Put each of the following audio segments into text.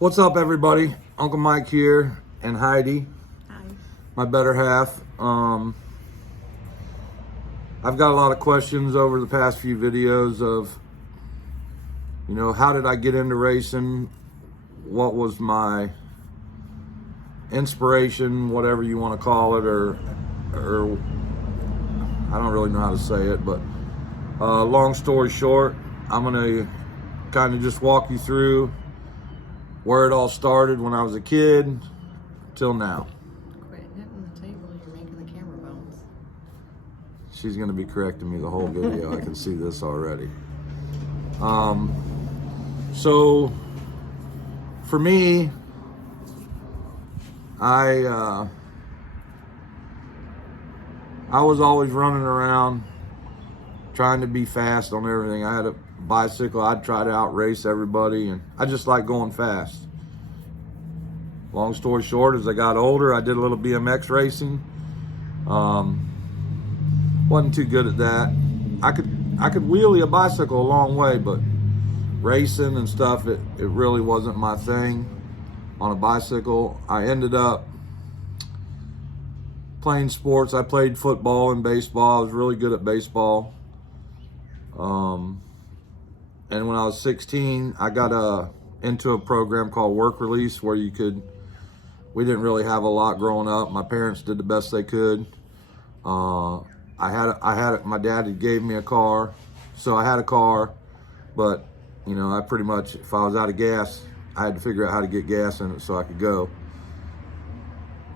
What's up, everybody? Uncle Mike here, and Heidi, Hi. my better half. I've got a lot of questions over the past few videos of, how did I get into racing? What was my inspiration, whatever you want to call it, or I don't really know how to say it, but long story short, I'm gonna kind of just walk you through where it all started when I was a kid till now. Quit hitting the table, you're making the camera bounce. She's gonna be correcting me the whole video. I can see this already. So for me, I was always running around trying to be fast on everything. I had a bicycle. I'd try to outrace everybody, and I just like going fast. Long story short, as I got older, I did a little BMX racing. Wasn't too good at that. I could wheelie a bicycle a long way, but racing and stuff, it really wasn't my thing on a bicycle. I ended up playing sports. I played football and baseball. I was really good at baseball. And when I was 16, I got into a program called Work Release, where we didn't really have a lot growing up. My parents did the best they could. My dad had gave me a car, so I had a car, but I pretty much, if I was out of gas, I had to figure out how to get gas in it so I could go.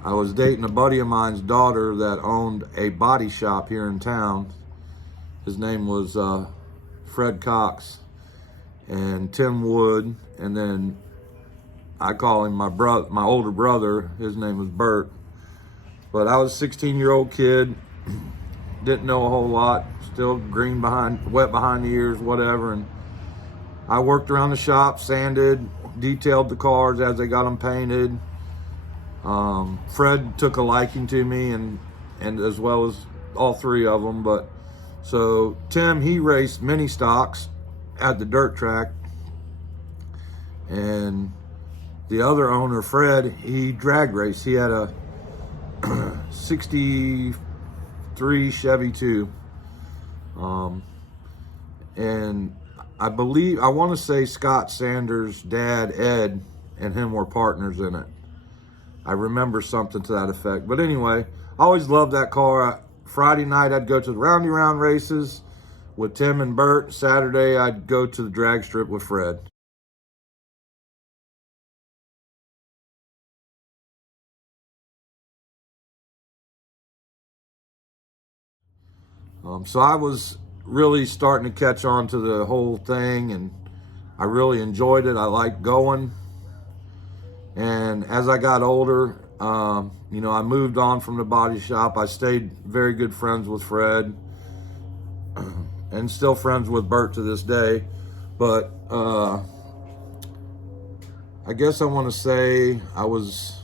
I was dating a buddy of mine's daughter that owned a body shop here in town. His name was Fred Cox and Tim Wood, and then I call him my older brother. His name was Bert. But I was a 16-year-old kid, didn't know a whole lot, still wet behind the ears, whatever. And I worked around the shop, sanded, detailed the cars as they got them painted. Fred took a liking to me, and as well as all three of them. But so Tim, he raced mini stocks at the dirt track, and the other owner, Fred, he drag raced. He had a 63 Chevy 2. And I want to say Scott Sanders' dad, Ed, and him were partners in it. I remember something to that effect. But anyway, I always loved that car. Friday night, I'd go to the Roundy Round races with Tim and Bert. Saturday, I'd go to the drag strip with Fred. So I was really starting to catch on to the whole thing, and I really enjoyed it. I liked going. And as I got older, I moved on from the body shop. I stayed very good friends with Fred and still friends with Bert to this day. But I guess I want to say I was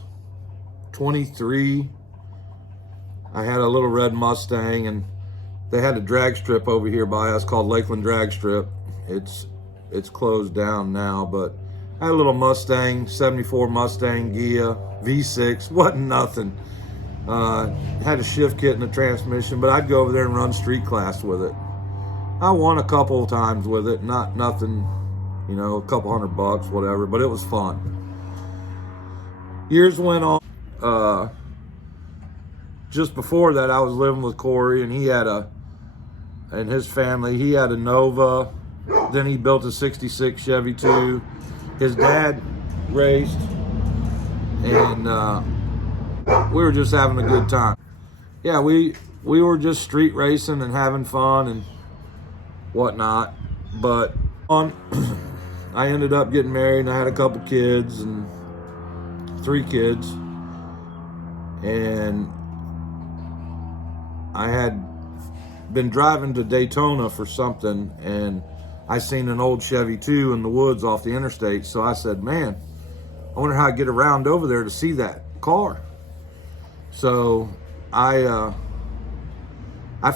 23. I had a little red Mustang, and they had a drag strip over here by us called Lakeland Drag Strip. It's closed down now, but I had a little Mustang, 74 Mustang Ghia V6, wasn't nothing. Had a shift kit and a transmission, but I'd go over there and run street class with it. I won a couple of times with it, not nothing, a couple $100, whatever, but it was fun. Years went on. Just before that, I was living with Corey, and and his family, he had a Nova. Then he built a 66 Chevy 2. His dad raced, and we were just having a good time. Yeah, we were just street racing and having fun and whatnot. But I ended up getting married, and I had a couple kids, and 3 kids. And I had been driving to Daytona for something, and I seen an old Chevy 2 in the woods off the interstate. So I said, man, I wonder how I get around over there to see that car. So I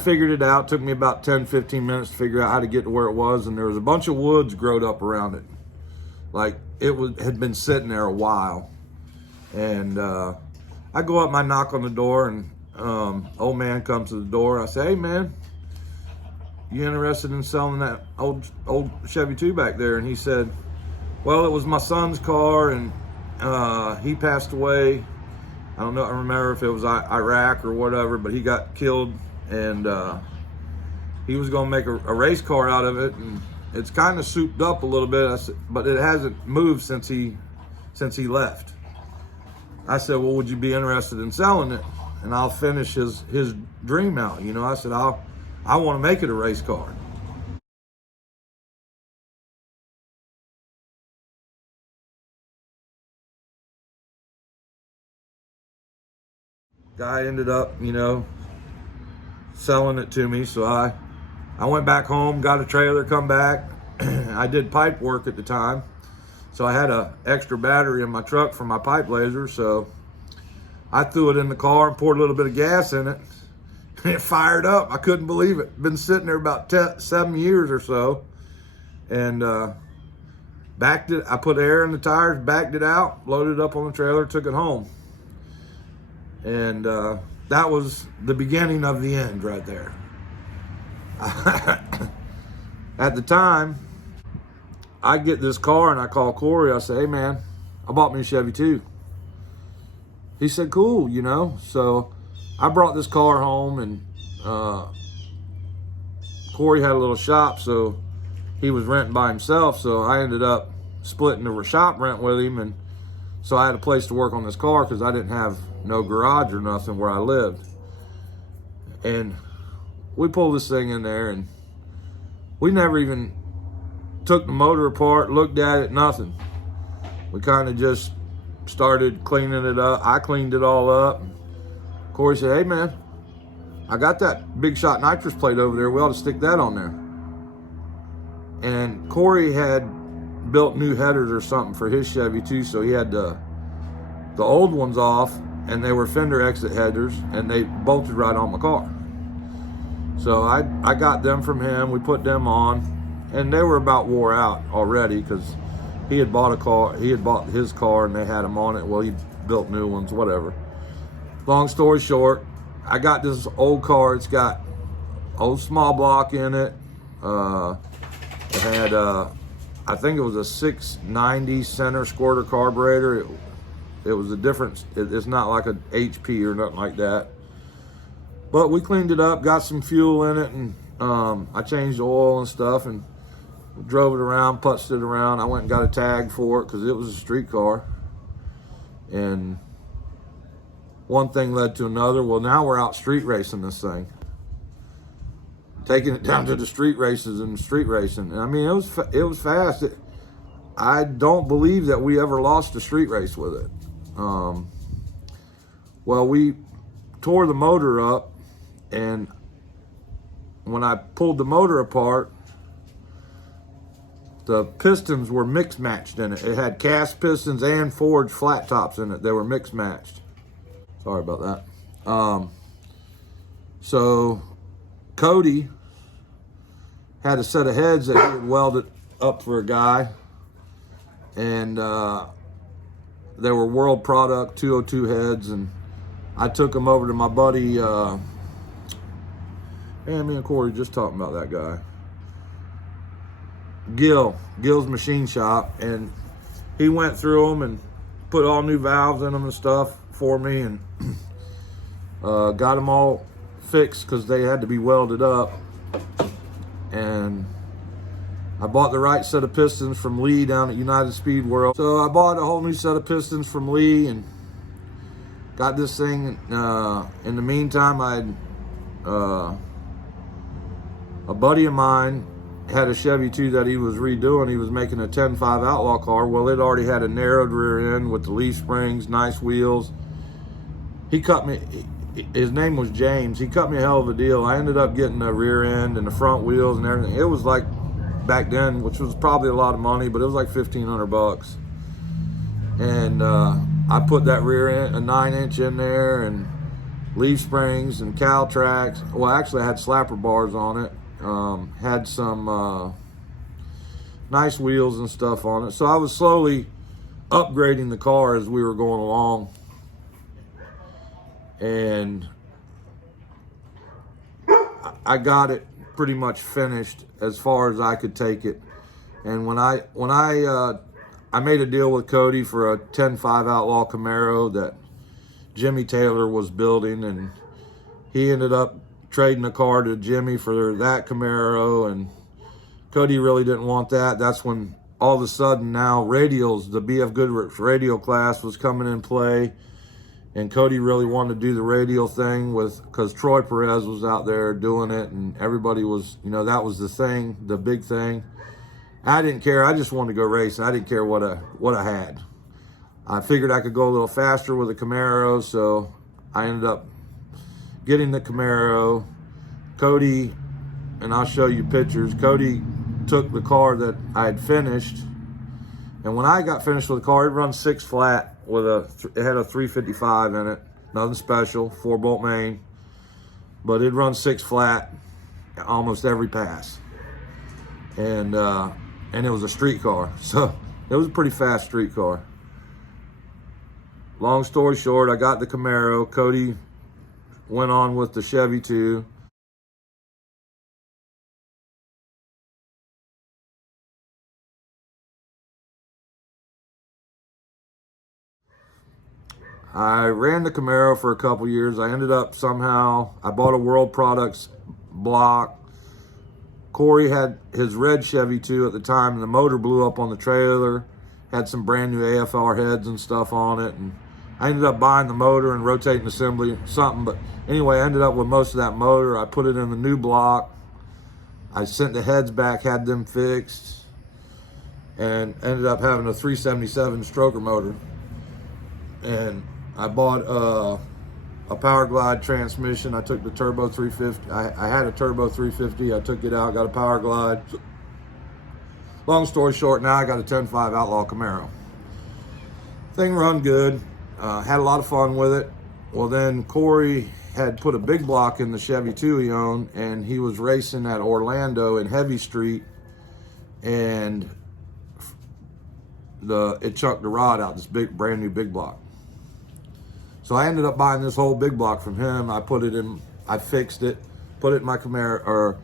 figured it out. It took me about 10, 15 minutes to figure out how to get to where it was, and there was a bunch of woods growed up around it. Like had been sitting there a while. And I go up, I knock on the door, and old man comes to the door. I say, "Hey man, you interested in selling that old Chevy 2 back there?" And he said, "Well, it was my son's car, and he passed away. I don't know, I remember if it was Iraq or whatever, but he got killed, and he was going to make a race car out of it, and it's kind of souped up a little bit." I said, "But it hasn't moved since he left." I said, "Well, would you be interested in selling it? And I'll finish his dream out." You know, I said, I want to make it a race car. Guy ended up, you know, selling it to me. So I went back home, got a trailer, come back. I did pipe work at the time. So I had an extra battery in my truck for my pipe laser. So I threw it in the car and poured a little bit of gas in it. And it fired up. I couldn't believe it. Been sitting there about 7 years or so. And backed it. I put air in the tires, backed it out, loaded it up on the trailer, took it home. And that was the beginning of the end right there. At the time, I get this car and I call Corey. I say, "Hey man, I bought me a Chevy 2. He said, "Cool," you know. So I brought this car home, and Corey had a little shop, so he was renting by himself. So I ended up splitting the shop rent with him, and so I had a place to work on this car because I didn't have no garage or nothing where I lived. And we pulled this thing in there, and we never even took the motor apart, looked at it, nothing. We kind of just started cleaning it up. I cleaned it all up. Corey said, "Hey man, I got that Big Shot nitrous plate over there. We ought to stick that on there." And Corey had built new headers or something for his Chevy too, so he had the old ones off, and they were fender exit headers, and they bolted right on my car. So I got them from him. We put them on, and they were about wore out already because he had bought a car. He had bought his car, and they had them on it. Well, he built new ones, whatever. Long story short, I got this old car. It's got old small block in it. It had, I think it was a 690 center squirter carburetor. It was a different, it's not like an HP or nothing like that. But we cleaned it up, got some fuel in it, and I changed the oil and stuff, and drove it around, putzed it around. I went and got a tag for it because it was a street car. And one thing led to another. Well, now we're out street racing this thing. Taking it down to the street races and street racing. And I mean, it was fast. I don't believe that we ever lost a street race with it. Well, we tore the motor up, and when I pulled the motor apart, the pistons were mixed matched in it. It had cast pistons and forged flat tops in it. They were mixed matched. Sorry about that. So Cody had a set of heads that he had welded up for a guy, and they were World Product 202 heads, and I took them over to my buddy. And me and Corey just talking about that guy. Gil's machine shop, and he went through them and put all new valves in them and stuff for me, and got them all fixed because they had to be welded up. And I bought the right set of pistons from Lee down at United Speed World. So I bought a whole new set of pistons from Lee and got this thing. In the meantime, a buddy of mine had a Chevy 2 that he was redoing. He was making a 10.5 Outlaw car. Well, it already had a narrowed rear end with the leaf springs, nice wheels. He cut me, his name was James. He cut me a hell of a deal. I ended up getting the rear end and the front wheels and everything. It was like, back then, which was probably a lot of money, but it was like $1,500. And I put that rear end, a 9-inch in there, and leaf springs and cowl tracks. Well, actually I had slapper bars on it. Had some, not nice wheels and stuff on it. So I was slowly upgrading the car as we were going along. And I got it pretty much finished as far as I could take it. And when I made a deal with Cody for a 10.5 Outlaw Camaro that Jimmy Taylor was building, and he ended up trading the car to Jimmy for that Camaro, and Cody really didn't want that. That's when all of a sudden now radials, the BF Goodrich radial class was coming in play, and Cody really wanted to do the radial thing because Troy Perez was out there doing it, and everybody was, that was the thing, the big thing. I didn't care. I just wanted to go racing. I didn't care what I had. I figured I could go a little faster with a Camaro, so I ended up getting the Camaro. Cody, and I'll show you pictures, Cody took the car that I had finished, and when I got finished with the car, it runs 6 flat with it had a 355 in it, nothing special, 4-bolt main, but it runs 6 flat almost every pass, and it was a street car, so it was a pretty fast street car. Long story short, I got the Camaro. Cody went on with the Chevy 2. I ran the Camaro for a couple years. I ended up I bought a World Products block. Corey had his red Chevy 2 at the time, and the motor blew up on the trailer. Had some brand new AFR heads and stuff on it, and I ended up buying the motor and rotating assembly or something. But anyway, I ended up with most of that motor. I put it in the new block. I sent the heads back, had them fixed, and ended up having a 377 stroker motor. And I bought a Power Glide transmission. I took the Turbo 350. I had a Turbo 350. I took it out, got a Power Glide. Long story short, now I got a 10.5 Outlaw Camaro. Thing run good. Had a lot of fun with it. Well, then Corey had put a big block in the Chevy 2 he owned, and he was racing at Orlando in Heavy Street, and it chucked the rod out, this big, brand new big block. So I ended up buying this whole big block from him. I fixed it, put it in my Camaro,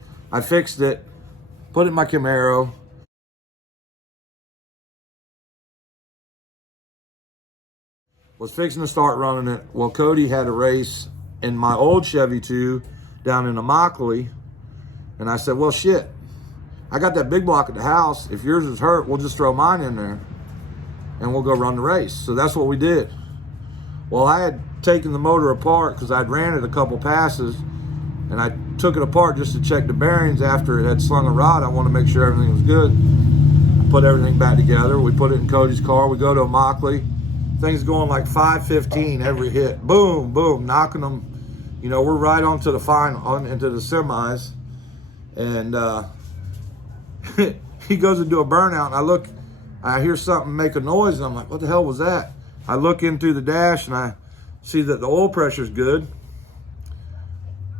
put it in my Camaro. Was fixing to start running it. Well, Cody had a race in my old Chevy 2 down in Immokalee, and I said, well, shit, I got that big block at the house. If yours is hurt, we'll just throw mine in there, and we'll go run the race. So that's what we did. Well, I had taken the motor apart because I'd ran it a couple passes, and I took it apart just to check the bearings after it had slung a rod. I wanted to make sure everything was good. I put everything back together. We put it in Cody's car. We go to Immokalee. Things going like 515 every hit. Boom, boom, knocking them. We're right onto the into the semis. And he goes to do a burnout, and I hear something make a noise, and I'm like, what the hell was that? I look in through the dash, and I see that the oil pressure's good.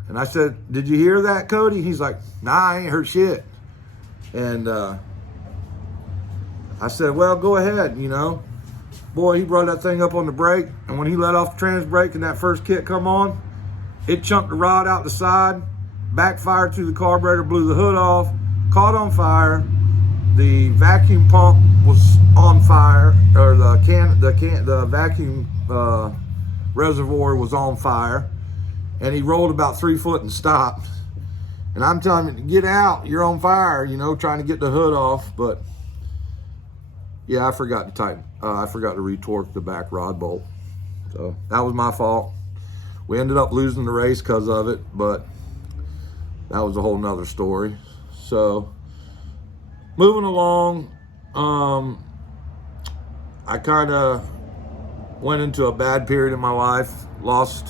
And I said, did you hear that, Cody? He's like, nah, I ain't heard shit. And I said, well, go ahead, Boy, he brought that thing up on the brake, and when he let off the trans brake and that first kick come on, it chunked the rod out the side, backfired through the carburetor, blew the hood off, caught on fire. The vacuum pump was on fire, or the vacuum reservoir was on fire, and he rolled about 3 foot and stopped. And I'm telling him, get out, you're on fire, trying to get the hood off. But yeah, I forgot to retorque the back rod bolt. So that was my fault. We ended up losing the race because of it, but that was a whole nother story. So moving along, I kind of went into a bad period in my life, lost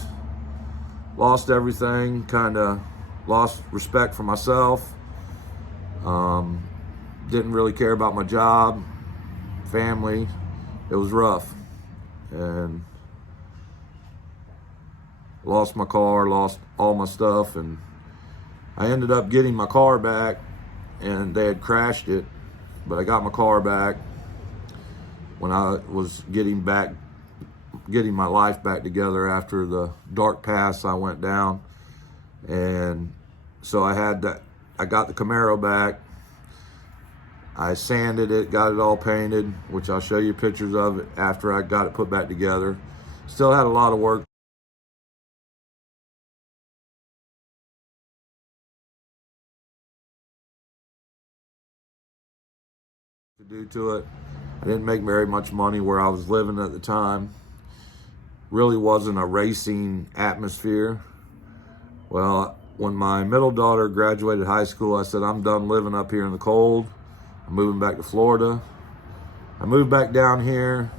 everything, kind of lost respect for myself, didn't really care about my job, family. It was rough, and lost my car, lost all my stuff, and I ended up getting my car back, and they had crashed it, but I got my car back when I was getting my life back together after the dark paths I went down. And so I got the Camaro back. I sanded it, got it all painted, which I'll show you pictures of it after I got it put back together. Still had a lot of work to do to it. I didn't make very much money where I was living at the time. Really wasn't a racing atmosphere. Well, when my middle daughter graduated high school, I said, I'm done living up here in the cold. I'm moving back to Florida. I moved back down here,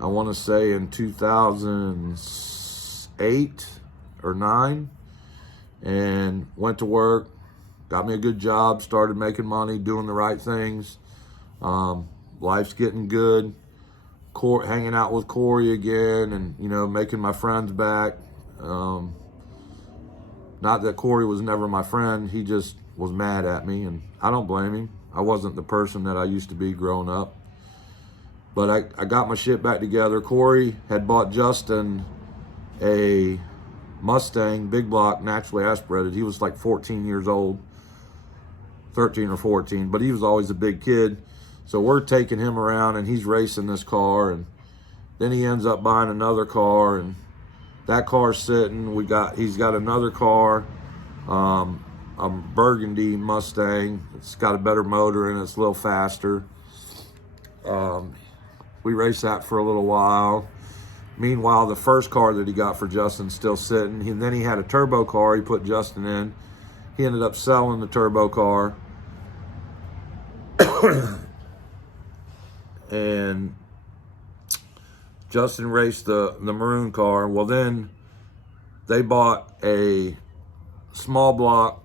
I want to say in 2008 or 9, and went to work, got me a good job, started making money, doing the right things. Life's getting good. Hanging out with Corey again, and making my friends back. Not that Corey was never my friend, he just was mad at me, and I don't blame him. I wasn't the person that I used to be growing up. But I got my shit back together. Corey had bought Justin a Mustang big block naturally aspirated. He was like 14 years old, 13 or 14, but he was always a big kid. So we're taking him around and he's racing this car, and then he ends up buying another car, and that car's sitting. He's got another car, a burgundy Mustang. It's got a better motor and it's a little faster. We raced that for a little while. Meanwhile, the first car that he got for Justin's still sitting. And then he had a turbo car he put Justin in. He ended up selling the turbo car. And Justin raced the maroon car. Well, then they bought a small block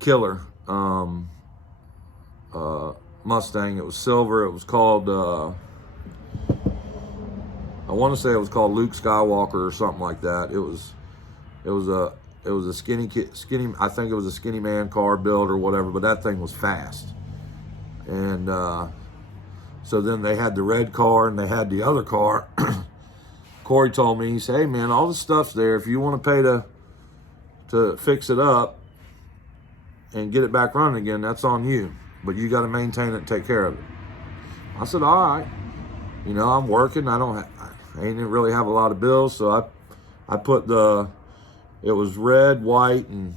killer Mustang. It was silver. It was called I want to say it was called Luke Skywalker or something like that. It was a skinny. I think it was a skinny man car build or whatever. But that thing was fast. And so then they had the red car and they had the other car. Corey told me, he said, "Hey man, all the stuff's there. If you want to pay to fix it up and get it back running again, that's on you. But you got to maintain it and take care of it." I said, "All right. I'm working. I ain't really have a lot of bills, so I put it was red, white, and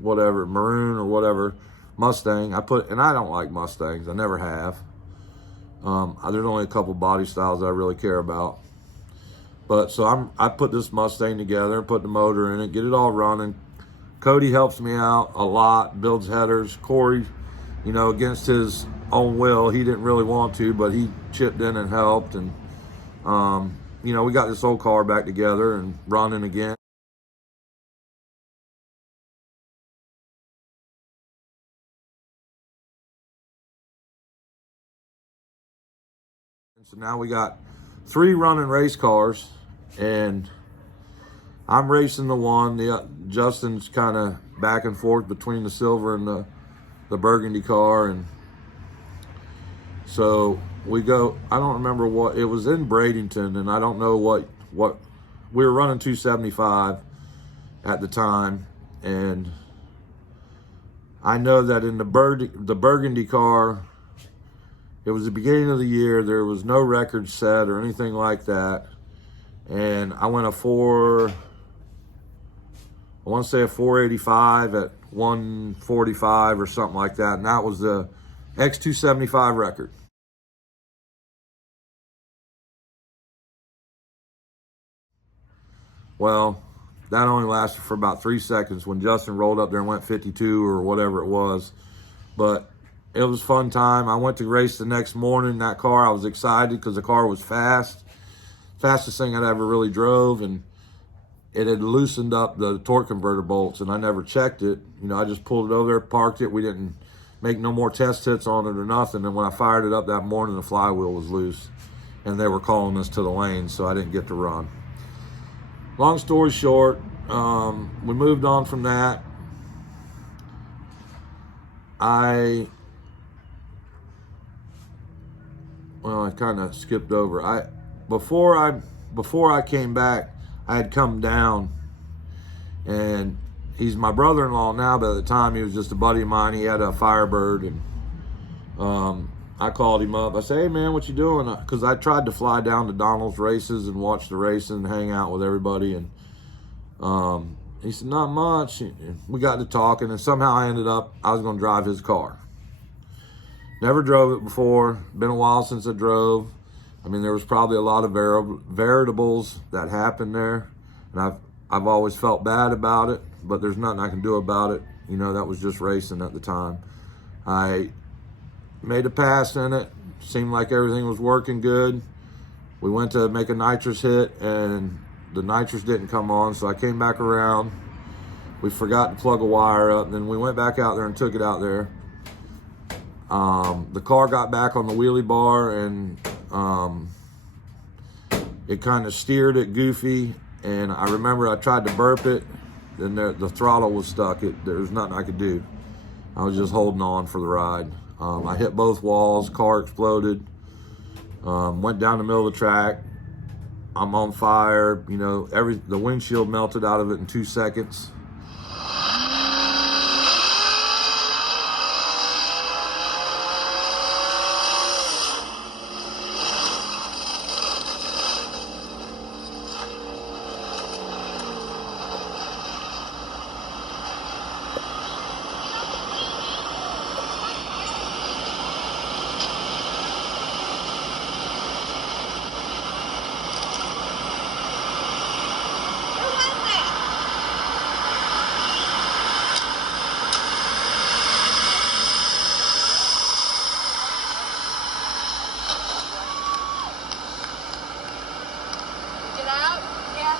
whatever, maroon or whatever Mustang. And I don't like Mustangs. I never have. There's only a couple body styles that I really care about. But so I put this Mustang together, put the motor in it, get it all running. Cody helps me out a lot, builds headers. Corey, against his own will, he didn't really want to, but he chipped in and helped. And, we got this old car back together and running again. So now we got 3 running race cars, and I'm racing the one. Justin's kind of back and forth between the silver and the burgundy car, and so we go. I don't remember what it was in Bradenton, and I don't know what we were running 275 at the time, and I know that in the burgundy car, it was the beginning of the year. There was no record set or anything like that. And I went I want to say a 485 at 145 or something like that. And that was the X275 record. Well, that only lasted for about 3 seconds when Justin rolled up there and went 52 or whatever it was. But it was a fun time. I went to race the next morning in that car. I was excited because the car was fast. Fastest thing I'd ever really drove. And it had loosened up the torque converter bolts, and I never checked it. I just pulled it over there, parked it. We didn't make no more test hits on it or nothing. And when I fired it up that morning, the flywheel was loose. And they were calling us to the lane, so I didn't get to run. Long story short, we moved on from that. I well, I kind of skipped over. Before I came back, I had come down, and he's my brother-in-law now, but at the time he was just a buddy of mine. He had a Firebird, and I called him up. I said, "Hey man, what you doing?" Because I tried to fly down to Donald's races and watch the racing and hang out with everybody, and he said, "Not much." We got to talking, and somehow I was going to drive his car. Never drove it before. Been a while since I drove. I mean, there was probably a lot of variables that happened there, and I've always felt bad about it, but there's nothing I can do about it. You know, that was just racing at the time. I made a pass in it. Seemed like everything was working good. We went to make a nitrous hit, and the nitrous didn't come on, so I came back around. We forgot to plug a wire up, and then we went back out there and took it out there. The car got back on the wheelie bar, and it kind of steered it goofy, and I remember I tried to burp it, and the throttle was stuck. There was nothing I could do. I was just holding on for the ride. I hit both walls, car exploded, went down the middle of the track. I'm on fire, you know, the windshield melted out of it in 2 seconds. Get out? Yeah.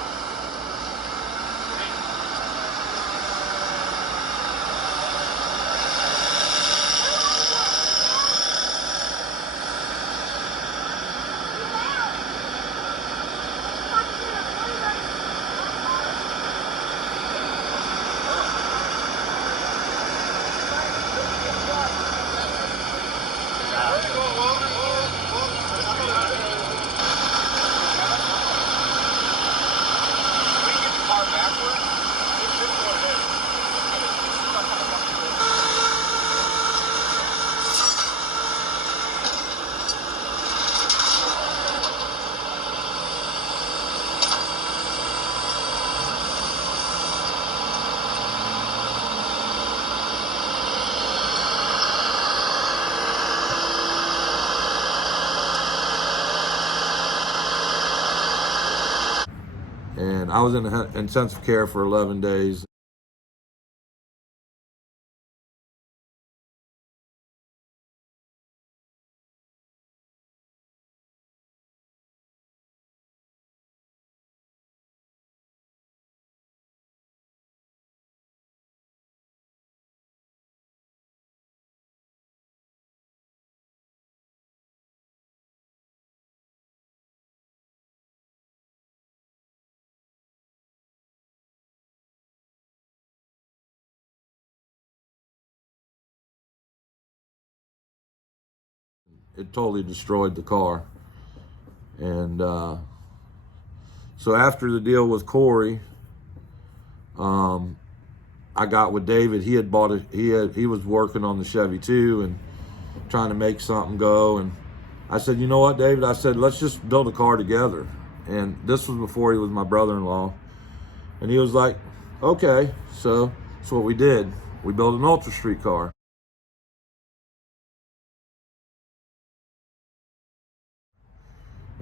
And I was in intensive care for 11 days. It totally destroyed the car. And so after the deal with Corey, I got with David. He had bought it. He was working on the Chevy too and trying to make something go. And I said, "You know what, David?" I said, "Let's just build a car together." And this was before he was my brother-in-law. And he was like, "Okay." So that's what we did. We built an Ultra Street car.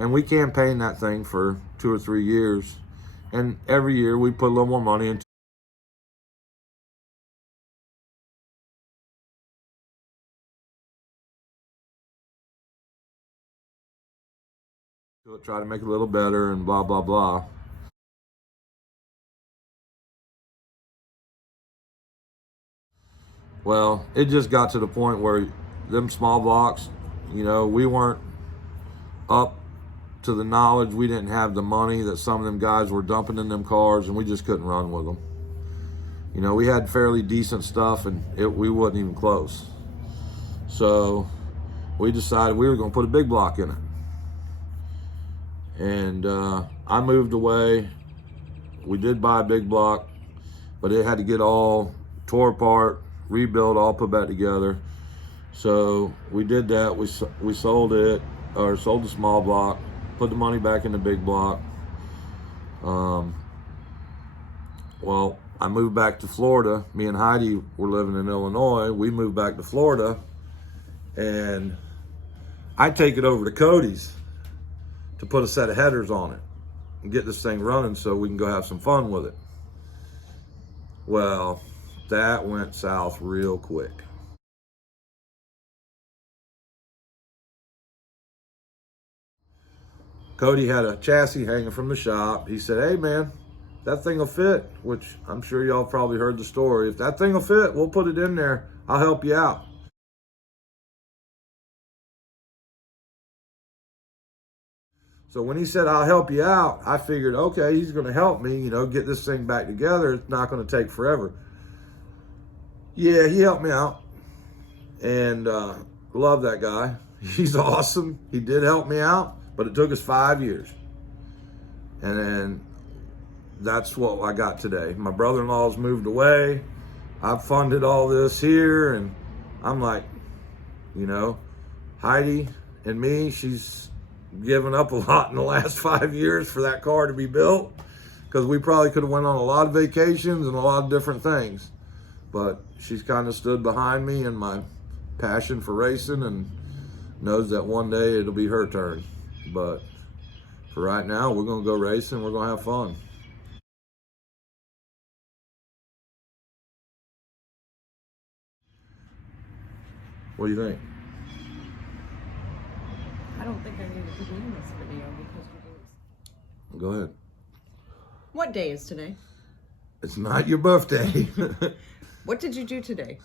And we campaigned that thing for 2 or 3 years. And every year we put a little more money into it, try to make it a little better and blah, blah, blah. Well, it just got to the point where them small blocks, you know, we weren't up to the knowledge. We didn't have the money that some of them guys were dumping in them cars, and we just couldn't run with them. You know, we had fairly decent stuff, and we wasn't even close. So we decided we were going to put a big block in it. And I moved away. We did buy a big block, but it had to get all tore apart, rebuilt, all put back together. So we did that. We sold it, or sold the small block, put the money back in the big block. Well, I moved back to Florida. Me and Heidi were living in Illinois. We moved back to Florida, and I take it over to Cody's to put a set of headers on it and get this thing running so we can go have some fun with it. Well, that went south real quick. Cody had a chassis hanging from the shop. He said, hey man, that thing will fit, which I'm sure y'all probably heard the story. If that thing will fit, we'll put it in there. I'll help you out. So when he said, I'll help you out, I figured, okay, he's going to help me, you know, get this thing back together. It's not going to take forever. Yeah, he helped me out. And love that guy. He's awesome. He did help me out, but it took us 5 years. And then that's what I got today. My brother-in-law's moved away. I've funded all this here, and I'm like, you know, Heidi and me, she's given up a lot in the last 5 years for that car to be built, because we probably could have went on a lot of vacations and a lot of different things. But she's kind of stood behind me and my passion for racing, and knows that one day it'll be her turn. But for right now, we're going to go racing. We're going to have fun. What do you think? I don't think I need to be in this video because you didn't. Go ahead. What day is today? It's not your birthday. What did you do today?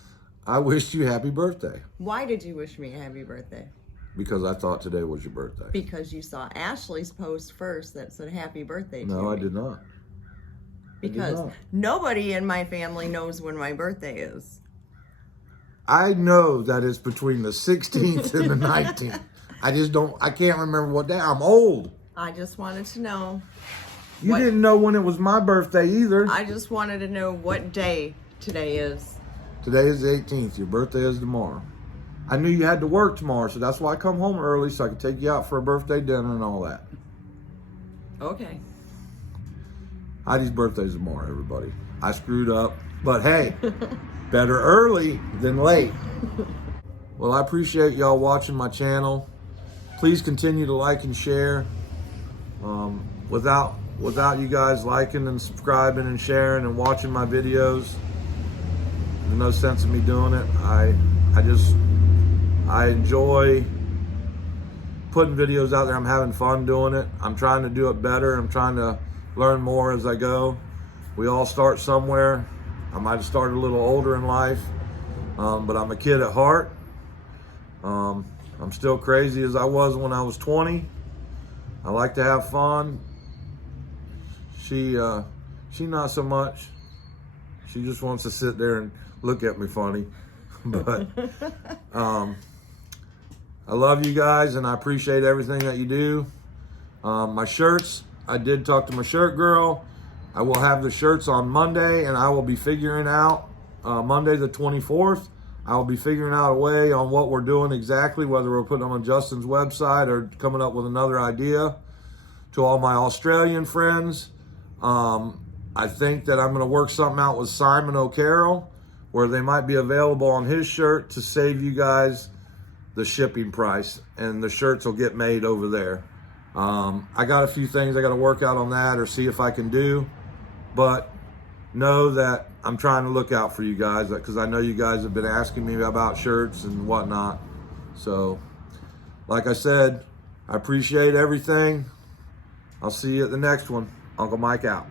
I wished you happy birthday. Why did you wish me a happy birthday? Because I thought today was your birthday. Because you saw Ashley's post first that said happy birthday to me. No, I did not. Because not. nobody in my family knows when my birthday is. I know that it's between the 16th and the 19th. I can't remember what day. I'm old. I just wanted to know. You didn't know when it was my birthday either. I just wanted to know what day today is. Today is the 18th. Your birthday is tomorrow. I knew you had to work tomorrow, so that's why I come home early so I could take you out for a birthday dinner and all that. Okay. Heidi's birthday is tomorrow, everybody. I screwed up, but hey, better early than late. Well, I appreciate y'all watching my channel. Please continue to like and share. Without you guys liking and subscribing and sharing and watching my videos, there's no sense in me doing it. I enjoy putting videos out there. I'm having fun doing it. I'm trying to do it better. I'm trying to learn more as I go. We all start somewhere. I might have started a little older in life, but I'm a kid at heart. I'm still crazy as I was when I was 20. I like to have fun. She not so much. She just wants to sit there and look at me funny. But I love you guys, and I appreciate everything that you do. My shirts, I did talk to my shirt girl. I will have the shirts on Monday, and I will be figuring out Monday the 24th. I will be figuring out a way on what we're doing exactly, whether we're putting them on Justin's website or coming up with another idea. To all my Australian friends, I think that I'm going to work something out with Simon O'Carroll, where they might be available on his shirt to save you guys the shipping price, and the shirts will get made over there. I got a few things I got to work out on that or see if I can do, but know that I'm trying to look out for you guys, because I know you guys have been asking me about shirts and whatnot. So, like I said, I appreciate everything. I'll see you at the next one. Uncle Mike out.